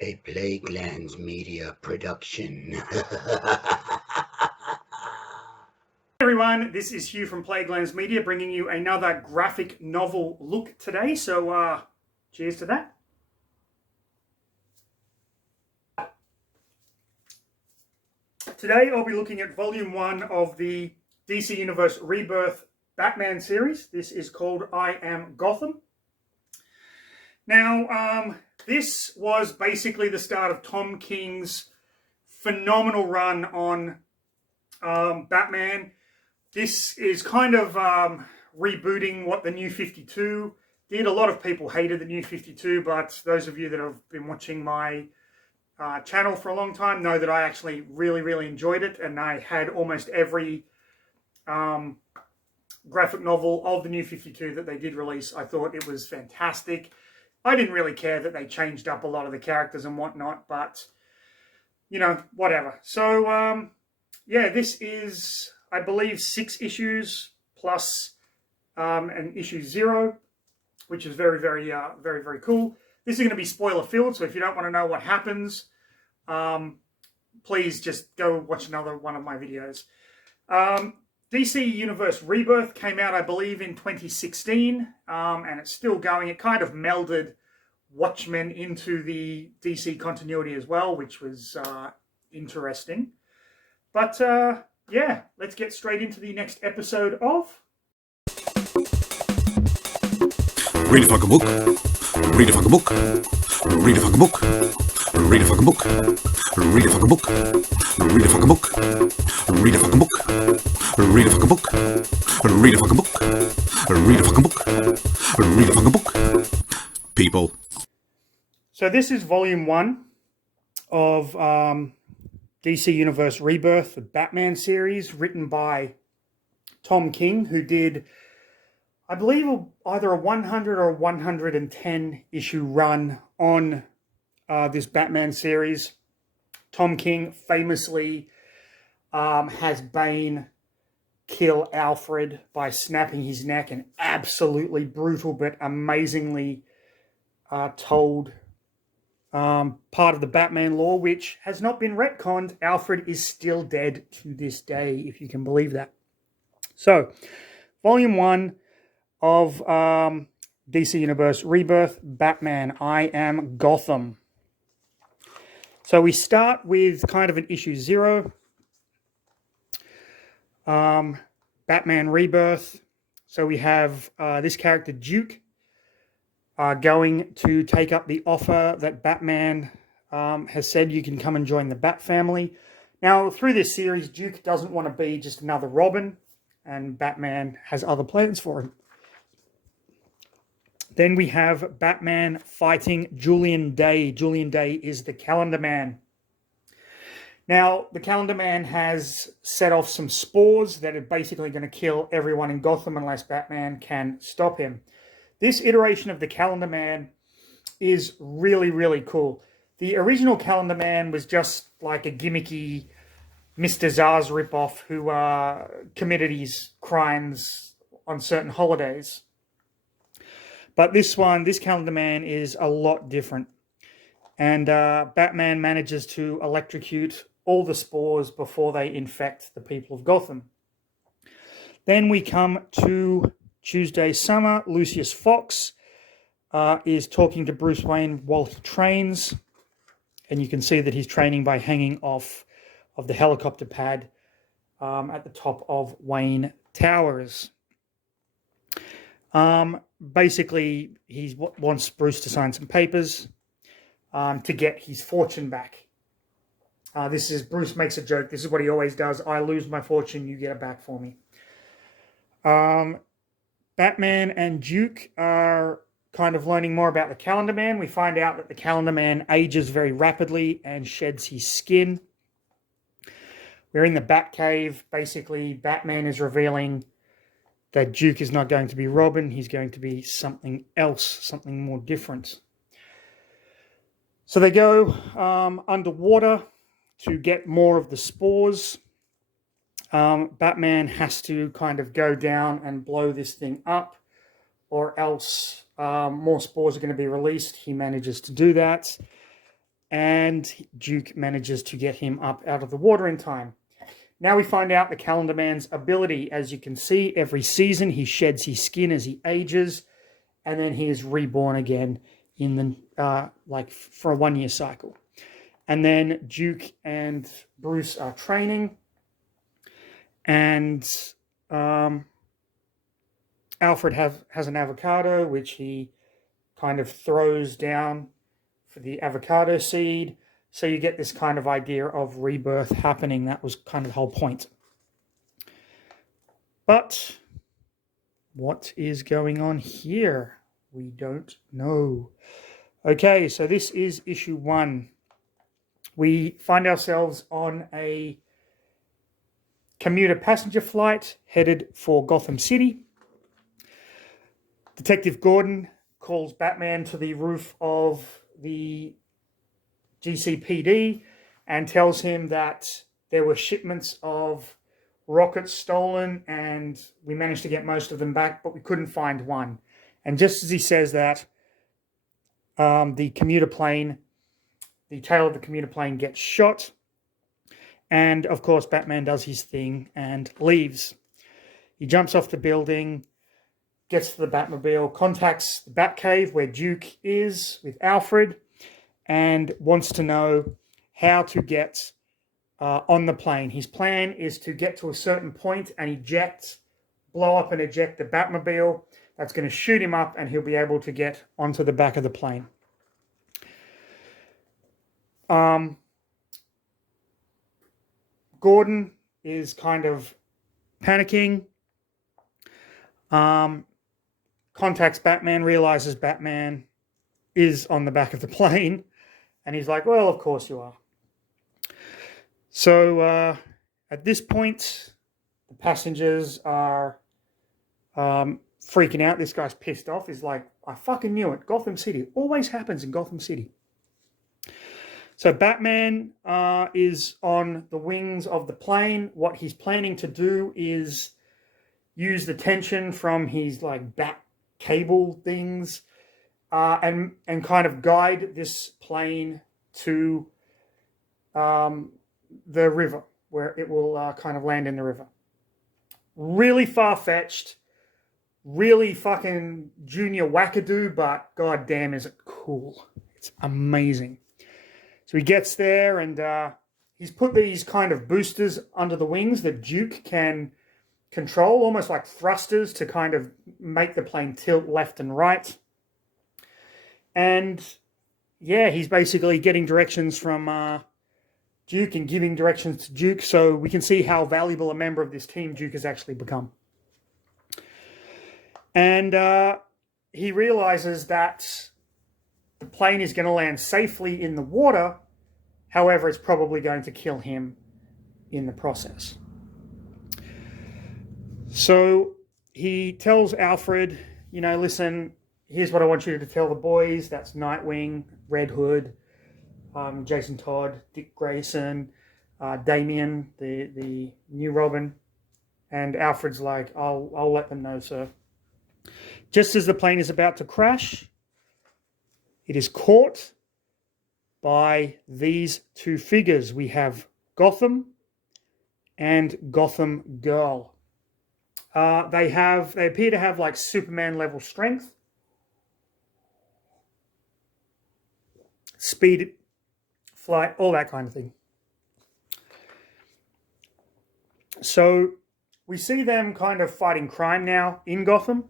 A Plaguelands Media production. Everyone, this is Hugh from Plaguelands Media bringing you another graphic novel look today. So, cheers to that. Today I'll be looking at Volume 1 of the DC Universe Rebirth Batman series. This is called I Am Gotham. Now, this was basically the start of Tom King's phenomenal run on Batman. This is kind of rebooting what the New 52 did. A lot of people hated the New 52, but those of you that have been watching my channel for a long time know that I actually really enjoyed it, and I had almost every graphic novel of the New 52 that they did release. I thought it was fantastic. I didn't really care that they changed up a lot of the characters and whatnot, but, you know, whatever. So, yeah, this is, I believe, 6 issues plus an issue 0, which is very cool. This is going to be spoiler filled, so if you don't want to know what happens, please just go watch another one of my videos. DC Universe Rebirth came out, I believe, in 2016, and it's still going. It kind of melded Watchmen into the DC continuity as well, which was interesting. But, yeah, let's get straight into the next episode of... Read a fucking book. Read a fucking book. Read a fucking book. Read a fucking book. Read a fucking book. Read a fucking book. Read a fucking book. Read a fucking book. Read a fucking book. Read a fucking book. Read a fucking book. People. So this is volume 1 of DC Universe Rebirth, the Batman series, written by Tom King, who did, I believe, either a 100 or 110 issue run on this Batman series. Tom King famously has Bane kill Alfred by snapping his neck, an absolutely brutal but amazingly told part of the Batman lore, which has not been retconned. Alfred is still dead to this day, if you can believe that. So, Volume 1 of DC Universe Rebirth Batman, I Am Gotham. So we start with kind of an issue 0. Batman Rebirth. So we have this character, Duke, going to take up the offer that Batman has said you can come and join the Bat family. Now, through this series, Duke doesn't want to be just another Robin, and Batman has other plans for him. Then we have Batman fighting Julian Day. Julian Day is the Calendar Man. Now, the Calendar Man has set off some spores that are basically going to kill everyone in Gotham unless Batman can stop him. This iteration of the Calendar Man is really cool. The original Calendar Man was just like a gimmicky Mr. Zsasz ripoff who committed his crimes on certain holidays. But this Calendar Man is a lot different. And Batman manages to electrocute all the spores before they infect the people of Gotham. Then we come to Tuesday Summer. Lucius Fox is talking to Bruce Wayne while he trains. And you can see that he's training by hanging off of the helicopter pad at the top of Wayne Towers. Basically, he wants Bruce to sign some papers to get his fortune back. Bruce makes a joke. This is what he always does. I lose my fortune, you get it back for me. Batman and Duke are kind of learning more about the Calendar Man. We find out that the Calendar Man ages very rapidly and sheds his skin. We're in the Batcave. Basically, Batman is revealing that Duke is not going to be Robin. He's going to be something else, something more different. So they go underwater to get more of the spores. Batman has to kind of go down and blow this thing up, or else more spores are going to be released. He manages to do that. and Duke manages to get him up out of the water in time. Now we find out the Calendar Man's ability. As you can see, every season he sheds his skin as he ages, and then he is reborn again in the for a 1 year cycle. And then Duke and Bruce are training, and Alfred has an avocado which he kind of throws down for the avocado seed. So you get this kind of idea of rebirth happening. That was kind of the whole point. But what is going on here? We don't know. Okay, so this is issue 1. We find ourselves on a commuter passenger flight headed for Gotham City. Detective Gordon calls Batman to the roof of the GCPD and tells him that there were shipments of rockets stolen, and we managed to get most of them back, but we couldn't find one. And just as he says that, the tail of the commuter plane gets shot, and of course Batman does his thing and leaves. He jumps off the building, gets to the Batmobile, contacts the Batcave where Duke is with Alfred, and wants to know how to get on the plane. His plan is to get to a certain point and blow up and eject the Batmobile. That's going to shoot him up, and he'll be able to get onto the back of the plane. Gordon is kind of panicking. Contacts Batman, realizes Batman is on the back of the plane, and he's like, well, of course you are. So at this point, the passengers are freaking out. This guy's pissed off. He's like, I fucking knew it. Gotham City. Always happens in Gotham City. So Batman is on the wings of the plane. What he's planning to do is use the tension from his bat cable things and kind of guide this plane to the river, where it will kind of land in the river. Really far-fetched, really fucking junior wackadoo, but goddamn is it cool. It's amazing. So he gets there, and he's put these kind of boosters under the wings that Duke can control, almost like thrusters, to kind of make the plane tilt left and right. And yeah, he's basically getting directions from Duke and giving directions to Duke, so we can see how valuable a member of this team Duke has actually become. And he realizes that the plane is going to land safely in the water. However, it's probably going to kill him in the process. So he tells Alfred, listen, here's what I want you to tell the boys. That's Nightwing, Red Hood, Jason Todd, Dick Grayson, Damian, the new Robin. And Alfred's like, I'll let them know, sir. Just as the plane is about to crash, it is caught by these two figures. We have Gotham and Gotham Girl. They appear to have Superman level strength, speed, flight, all that kind of thing. So we see them kind of fighting crime now in Gotham.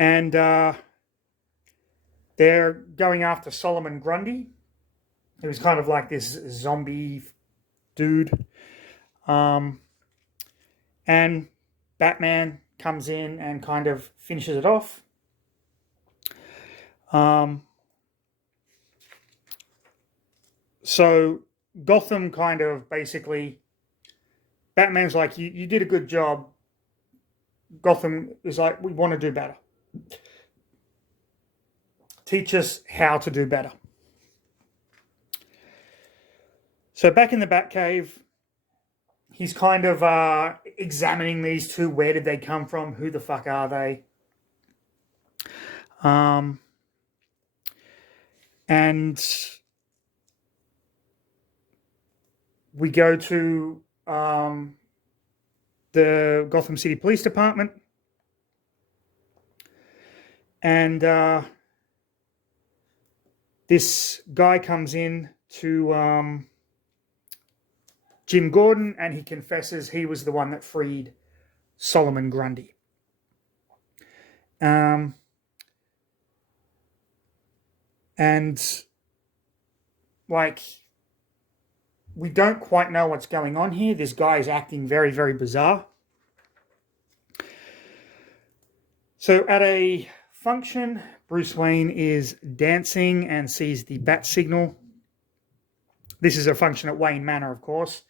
And they're going after Solomon Grundy, who's kind of like this zombie dude. And Batman comes in and kind of finishes it off. So Gotham kind of basically, Batman's like, you did a good job. Gotham is like, we want to do better. Teach us how to do better. So back in the Batcave, he's kind of examining these two. Where did they come from? Who the fuck are they? And we go to the Gotham City Police Department. And this guy comes in to Jim Gordon, and he confesses he was the one that freed Solomon Grundy. And like, we don't quite know what's going on here. This guy is acting very, very bizarre. So at a function, Bruce Wayne is dancing and sees the bat signal. This is a function at Wayne Manor, of course.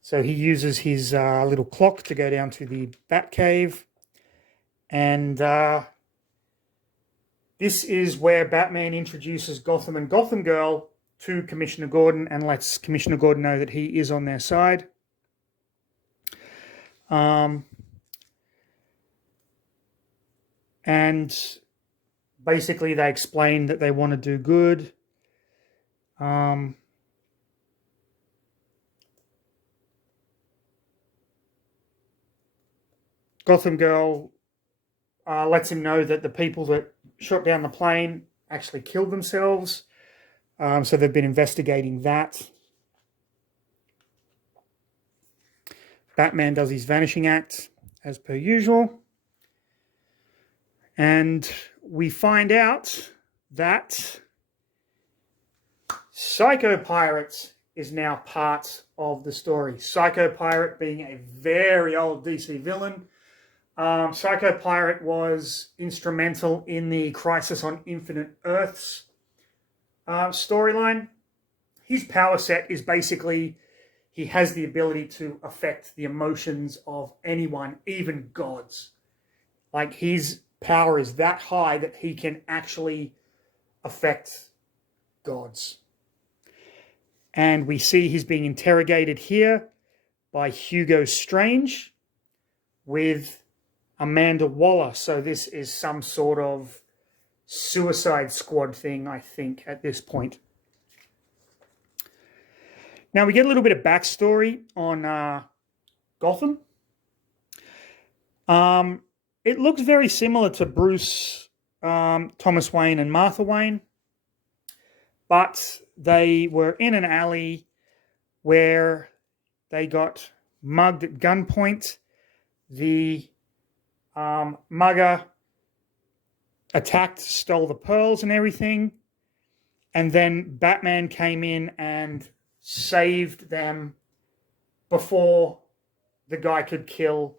So he uses his little clock to go down to the bat cave. And this is where Batman introduces Gotham and Gotham Girl to Commissioner Gordon and lets Commissioner Gordon know that he is on their side. And basically they explain that they want to do good. Gotham Girl lets him know that the people that shot down the plane actually killed themselves. So they've been investigating that. Batman does his vanishing act as per usual. And we find out that Psycho Pirate is now part of the story. Psycho Pirate being a very old DC villain. Psycho Pirate was instrumental in the Crisis on Infinite Earths storyline. His power set is basically he has the ability to affect the emotions of anyone, even gods. Like, his power is that high that he can actually affect gods. And we see he's being interrogated here by Hugo Strange with Amanda Waller. So this is some sort of Suicide Squad thing, I think, at this point. Now we get a little bit of backstory on Gotham. It looks very similar to Bruce, Thomas Wayne and Martha Wayne, but they were in an alley where they got mugged at gunpoint. The mugger attacked, stole the pearls and everything, and then Batman came in and saved them before the guy could kill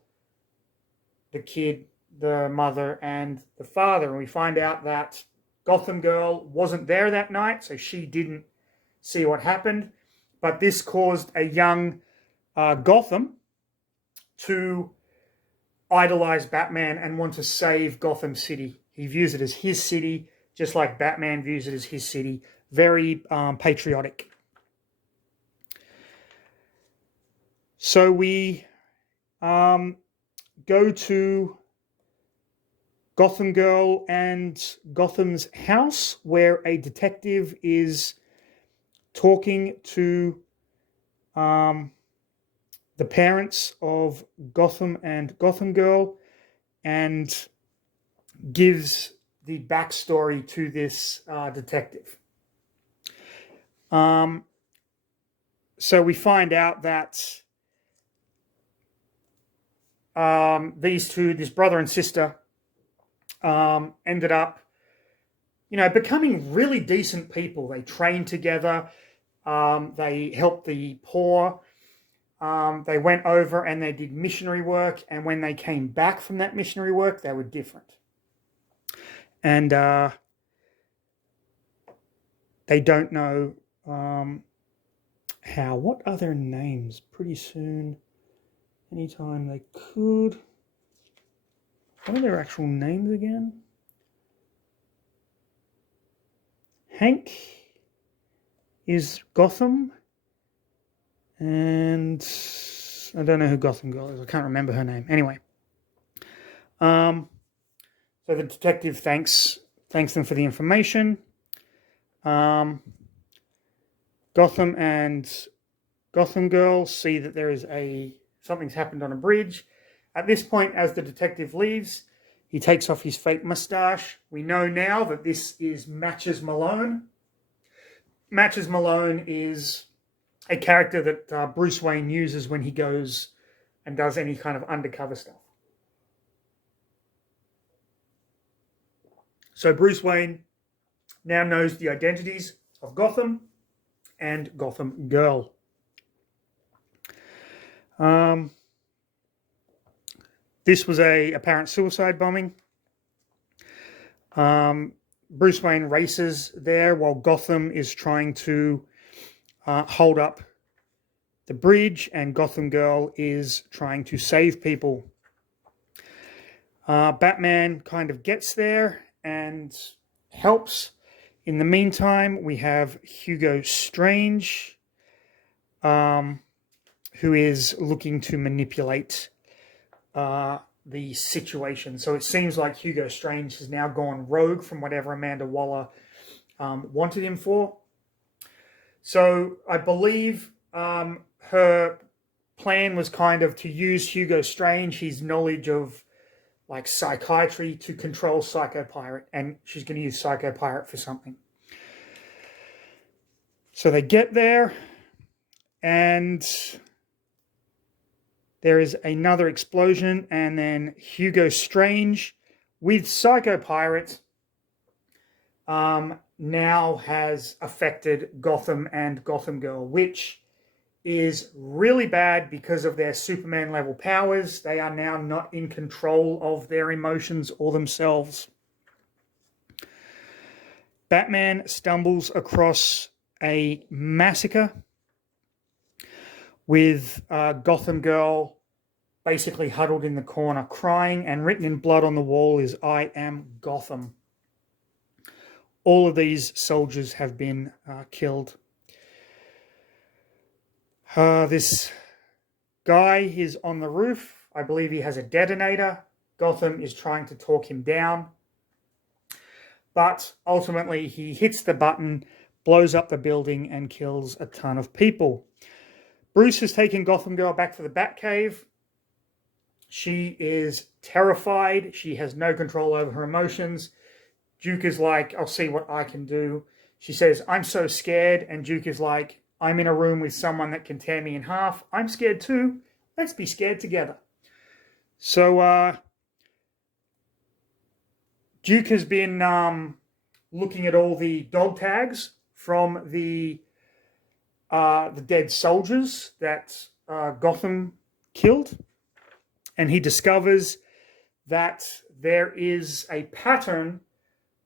the kid, the mother, and the father. And we find out that Gotham Girl wasn't there that night, so she didn't see what happened. But this caused a young Gotham to idolize Batman and want to save Gotham City. He views it as his city, just like Batman views it as his city. Very patriotic. So we go to Gotham Girl and Gotham's house, where a detective is talking to the parents of Gotham and Gotham Girl and gives the backstory to this detective. So we find out that these two, this brother and sister, ended up, becoming really decent people. They trained together. They helped the poor. They went over and they did missionary work. And when they came back from that missionary work, they were different. And they don't know how. What are their names? Pretty soon, anytime they could. What are their actual names again? Hank is Gotham. And I don't know who Gotham Girl is. I can't remember her name. Anyway. So the detective thanks them for the information. Gotham and Gotham Girl see that there is something's happened on a bridge. At this point, as the detective leaves, he takes off his fake mustache. We know now that this is Matches Malone. Matches Malone is a character that Bruce Wayne uses when he goes and does any kind of undercover stuff. So Bruce Wayne now knows the identities of Gotham and Gotham Girl. This was a apparent suicide bombing. Bruce Wayne races there while Gotham is trying to hold up the bridge, and Gotham Girl is trying to save people. Batman kind of gets there and helps. In the meantime, we have Hugo Strange, who is looking to manipulate the situation. So it seems like Hugo Strange has now gone rogue from whatever Amanda Waller wanted him for. So I believe her plan was kind of to use Hugo Strange, his knowledge of like psychiatry, to control Psycho Pirate, and she's going to use Psycho Pirate for something. So they get there, and there is another explosion, and then Hugo Strange with Psycho Pirate now has affected Gotham and Gotham Girl, which is really bad because of their Superman level powers. They are now not in control of their emotions or themselves. Batman stumbles across a massacre with Gotham Girl basically huddled in the corner crying, and written in blood on the wall is "I am Gotham." All of these soldiers have been killed. This guy is on the roof. I believe he has a detonator. Gotham is trying to talk him down. But ultimately he hits the button, blows up the building, and kills a ton of people. Bruce has taken Gotham Girl back to the Batcave. She is terrified. She has no control over her emotions. Duke is like, "I'll see what I can do." She says, "I'm so scared." And Duke is like, "I'm in a room with someone that can tear me in half. I'm scared too. Let's be scared together." So Duke has been looking at all the dog tags from the dead soldiers that Gotham killed. And he discovers that there is a pattern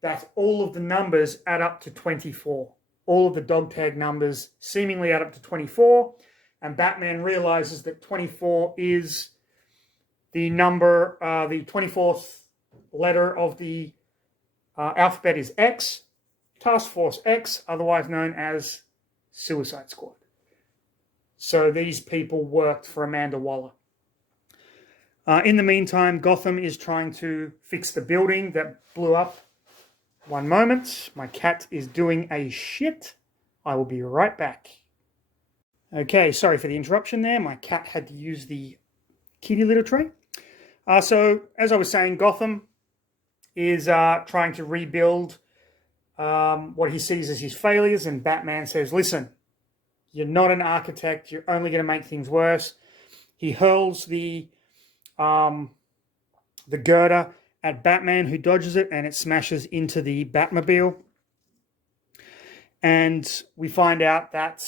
that all of the numbers add up to 24. All of the dog tag numbers seemingly add up to 24. And Batman realizes that 24 is the number, the 24th letter of the alphabet is X. Task Force X, otherwise known as Suicide Squad. So these people worked for Amanda Waller. In the meantime, Gotham is trying to fix the building that blew up. One moment. My cat is doing a shit. I will be right back. Okay, sorry for the interruption there. My cat had to use the kitty litter tray. So, as I was saying, Gotham is trying to rebuild what he sees as his failures, and Batman says, "Listen, you're not an architect. You're only going to make things worse." He hurls the girder at Batman, who dodges it, and it smashes into the Batmobile. And we find out that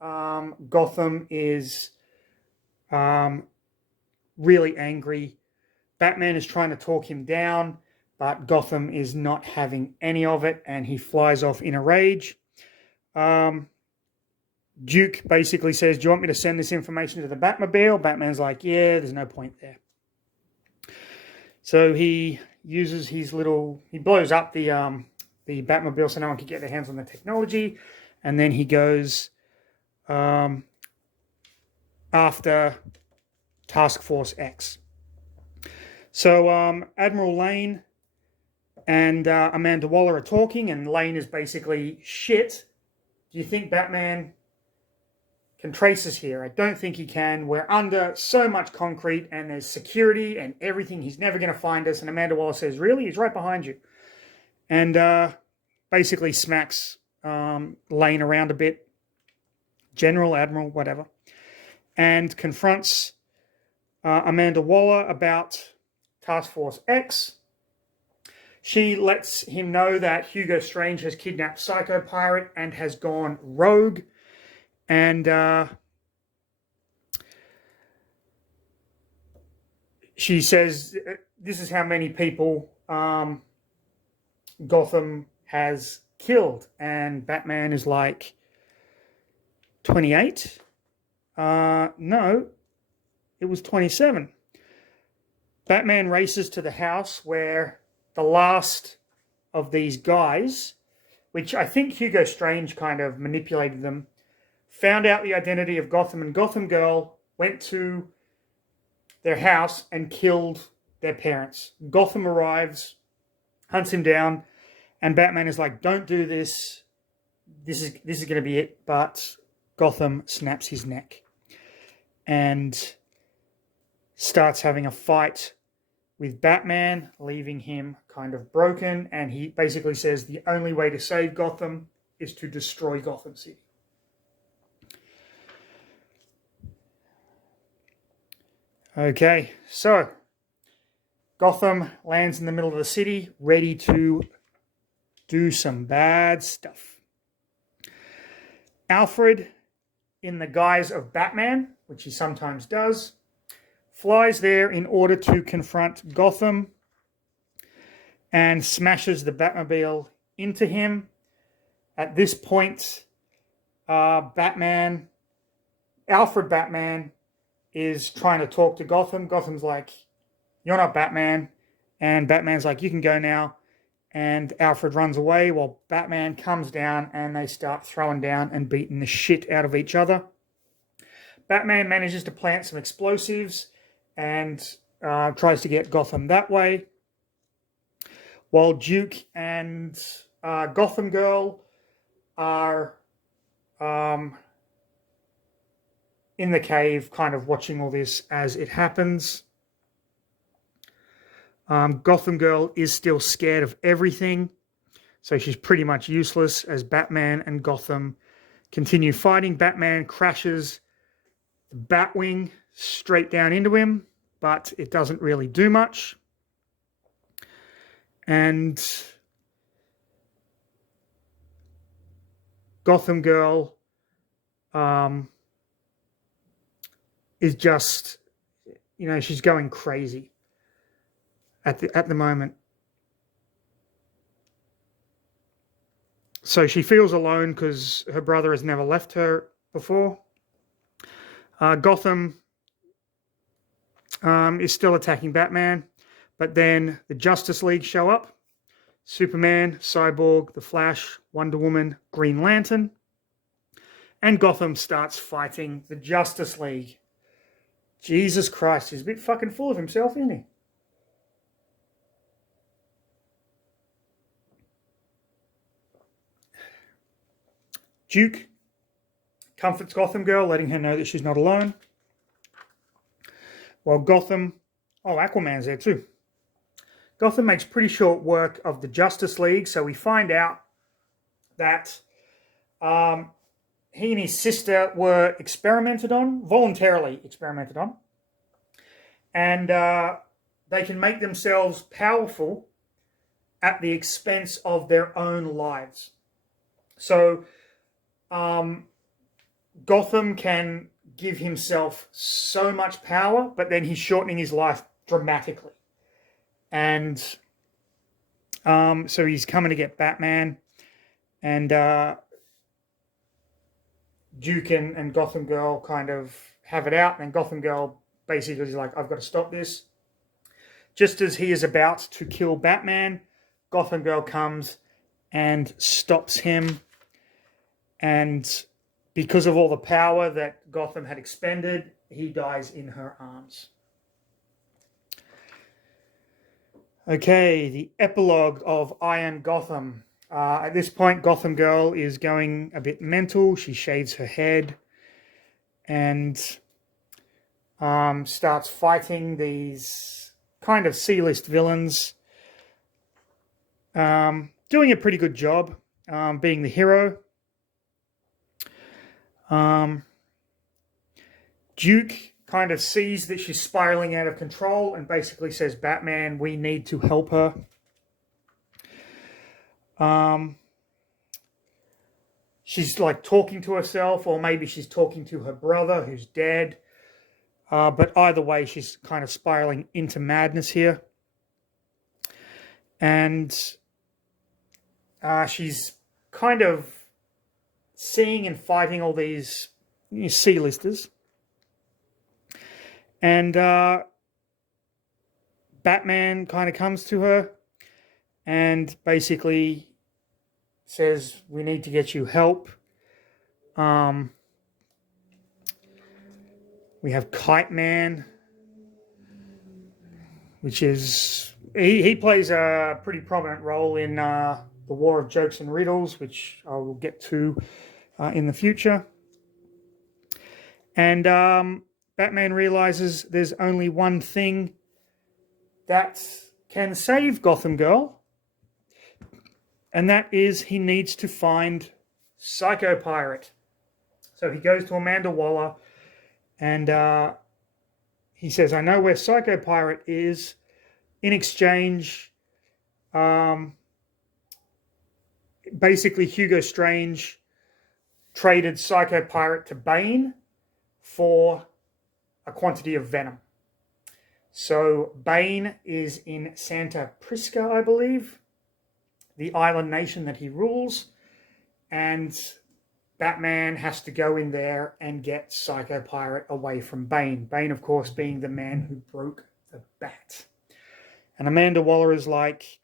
Gotham is really angry. Batman is trying to talk him down, but Gotham is not having any of it, and he flies off in a rage. Duke basically says, "Do you want me to send this information to the Batmobile?" Batman's like, "Yeah, there's no point there." So he uses his he blows up the Batmobile so no one can get their hands on the technology, and then he goes after Task Force X. So Admiral Lane and Amanda Waller are talking, and Lane is basically, shit, do you think Batman can trace us here? I don't think he can. We're under so much concrete, and there's security and everything. He's never going to find us. And Amanda Waller says, really? He's right behind you. And basically smacks Lane around a bit. General, Admiral, whatever. And confronts Amanda Waller about Task Force X. She lets him know that Hugo Strange has kidnapped Psycho Pirate and has gone rogue. And she says, this is how many people Gotham has killed. And Batman is like, 28? No, it was 27. Batman races to the house where the last of these guys, which I think Hugo Strange kind of manipulated them, found out the identity of Gotham, and Gotham Girl went to their house and killed their parents. Gotham arrives, hunts him down, and Batman is like, don't do this. This is going to be it. But Gotham snaps his neck and starts having a fight with Batman, leaving him kind of broken. And he basically says the only way to save Gotham is to destroy Gotham City. Okay, so Gotham lands in the middle of the city, ready to do some bad stuff. Alfred, in the guise of Batman, which he sometimes does, flies there in order to confront Gotham and smashes the Batmobile into him. At this point, Alfred Batman, is trying to talk to Gotham. Gotham's like, you're not Batman. And Batman's like, you can go now. And Alfred runs away while Batman comes down and they start throwing down and beating the shit out of each other. Batman manages to plant some explosives and tries to get Gotham that way. While Duke and Gotham Girl are in the cave, kind of watching all this as it happens. Gotham Girl is still scared of everything, so she's pretty much useless as Batman and Gotham continue fighting. Batman crashes the Batwing straight down into him, but it doesn't really do much. And Gotham Girl is just, she's going crazy at the moment. So she feels alone because her brother has never left her before. Gotham is still attacking Batman, but then the Justice League show up. Superman, Cyborg, The Flash, Wonder Woman, Green Lantern. And Gotham starts fighting the Justice League. Jesus Christ, he's a bit fucking full of himself, isn't he? Duke comforts Gotham Girl, letting her know that she's not alone. While Aquaman's there too. Gotham makes pretty short work of the Justice League, so we find out that he and his sister were voluntarily experimented on, and they can make themselves powerful at the expense of their own lives. So Gotham can give himself so much power, but then he's shortening his life dramatically. And so he's coming to get Batman, and Duke and Gotham Girl kind of have it out, and Gotham Girl basically is like, I've got to stop this. Just as he is about to kill Batman, Gotham Girl comes and stops him, and because of all the power that Gotham had expended, he dies in her arms. Okay, the epilogue of I Am Gotham. At this point, Gotham Girl is going a bit mental. She shaves her head and starts fighting these kind of C-list villains. Doing a pretty good job, being the hero. Duke kind of sees that she's spiraling out of control and basically says, Batman, we need to help her. She's like talking to herself, or maybe she's talking to her brother who's dead. But either way, she's kind of spiraling into madness here. And she's kind of seeing and fighting all these C-listers. And Batman kind of comes to her and basically says, we need to get you help. We have Kite Man, which is, he plays a pretty prominent role in the War of Jokes and Riddles, which I will get to in the future. And Batman realizes there's only one thing that can save Gotham Girl, and that is he needs to find Psycho Pirate. So he goes to Amanda Waller and he says, I know where Psycho Pirate is. In exchange, basically Hugo Strange traded Psycho Pirate to Bane for a quantity of venom. So Bane is in Santa Prisca, I believe, the island nation that he rules, and Batman has to go in there and get Psycho Pirate away from Bane. Bane, of course, being the man who broke the bat. And Amanda Waller is like,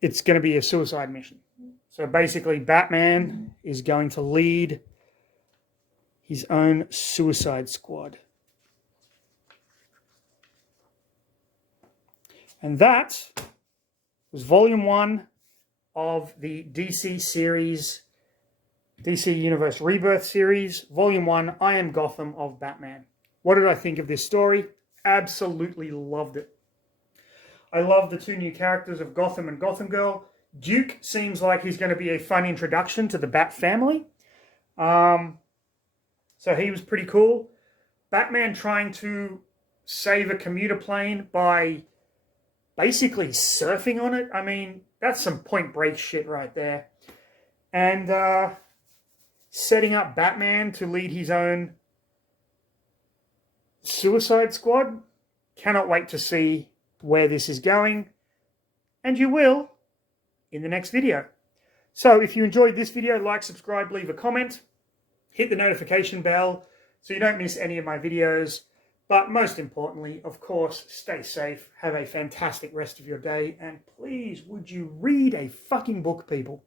it's going to be a suicide mission. So basically, Batman is going to lead his own suicide squad. And that was Volume 1 of the DC series, DC Universe Rebirth series, Volume 1, I Am Gotham of Batman. What did I think of this story? Absolutely loved it. I love the two new characters of Gotham and Gotham Girl. Duke seems like he's going to be a fun introduction to the Bat family. So he was pretty cool. Batman trying to save a commuter plane by basically surfing on it. I mean, that's some Point Break shit right there. And setting up Batman to lead his own Suicide Squad. Cannot wait to see where this is going. And you will in the next video. So if you enjoyed this video, like, subscribe, leave a comment. Hit the notification bell so you don't miss any of my videos. But most importantly, of course, stay safe. Have a fantastic rest of your day. And please, would you read a fucking book, people?